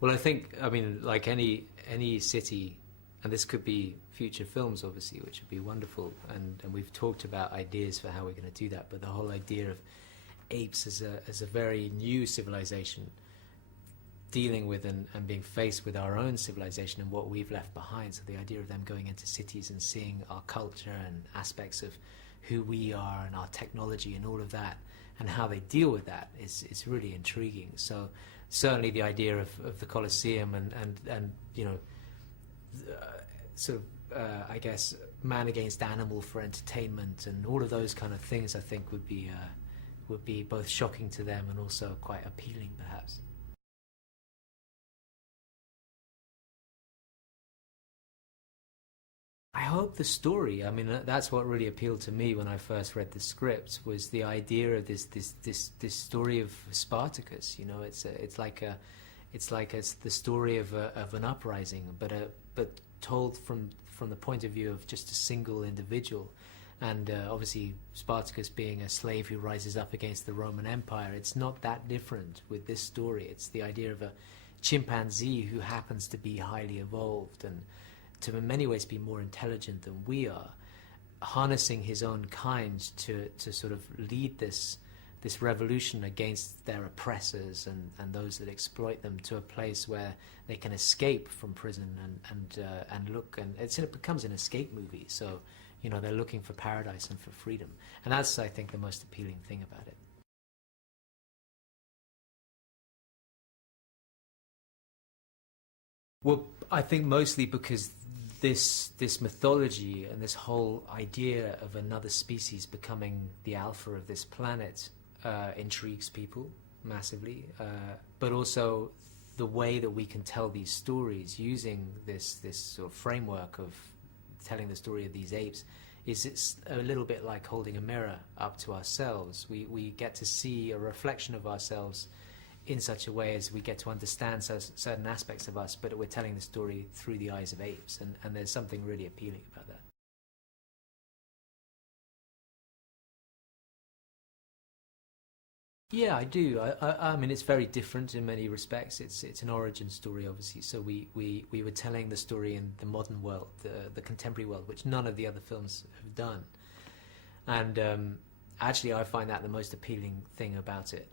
Well, I think, I mean, like any city, and this could be future films, obviously, which would be wonderful, and we've talked about ideas for how we're going to do that, but the whole idea of apes as a very new civilization dealing with and being faced with our own civilization and what we've left behind. So the idea of them going into cities and seeing our culture and aspects of who we are and our technology and all of that, and how they deal with that is really intriguing. So certainly the idea of the Colosseum and you know, sort of I guess man against animal for entertainment and all of those kind of things, I think would be both shocking to them and also quite appealing, perhaps. I hope the story. I mean, that's what really appealed to me when I first read the script, was the idea of this story of Spartacus. You know, it's the story of an uprising, but told from the point of view of just a single individual. And obviously, Spartacus being a slave who rises up against the Roman Empire, it's not that different with this story. It's the idea of a chimpanzee who happens to be highly evolved and to in many ways be more intelligent than we are, harnessing his own kind to sort of lead this revolution against their oppressors and those that exploit them, to a place where they can escape from prison and look, and it becomes an escape movie. So, you know, they're looking for paradise and for freedom, and that's, I think, the most appealing thing about it. Well, I think mostly because this mythology and this whole idea of another species becoming the alpha of this planet intrigues people massively, but also the way that we can tell these stories using this sort of framework of telling the story of these apes it's a little bit like holding a mirror up to ourselves. We get to see a reflection of ourselves in such a way as we get to understand certain aspects of us, but we're telling the story through the eyes of apes, and there's something really appealing about that. Yeah, I do. I mean, it's very different in many respects. It's an origin story, obviously. So we were telling the story in the modern world, the contemporary world, which none of the other films have done. And actually, I find that the most appealing thing about it,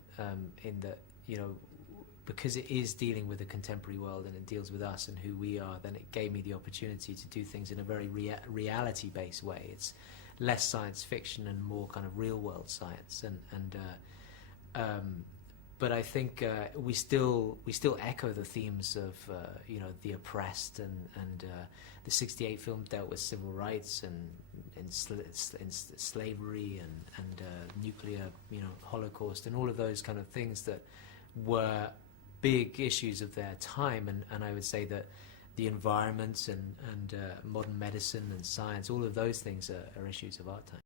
in that, you know, because it is dealing with a contemporary world and it deals with us and who we are, then it gave me the opportunity to do things in a very reality-based way. It's less science fiction and more kind of real-world science, but I think we still echo the themes of you know, the oppressed, and the '68 film dealt with civil rights and slavery and nuclear, you know, Holocaust and all of those kind of things that were big issues of their time, and I would say that the environment and modern medicine and science, all of those things are issues of our time.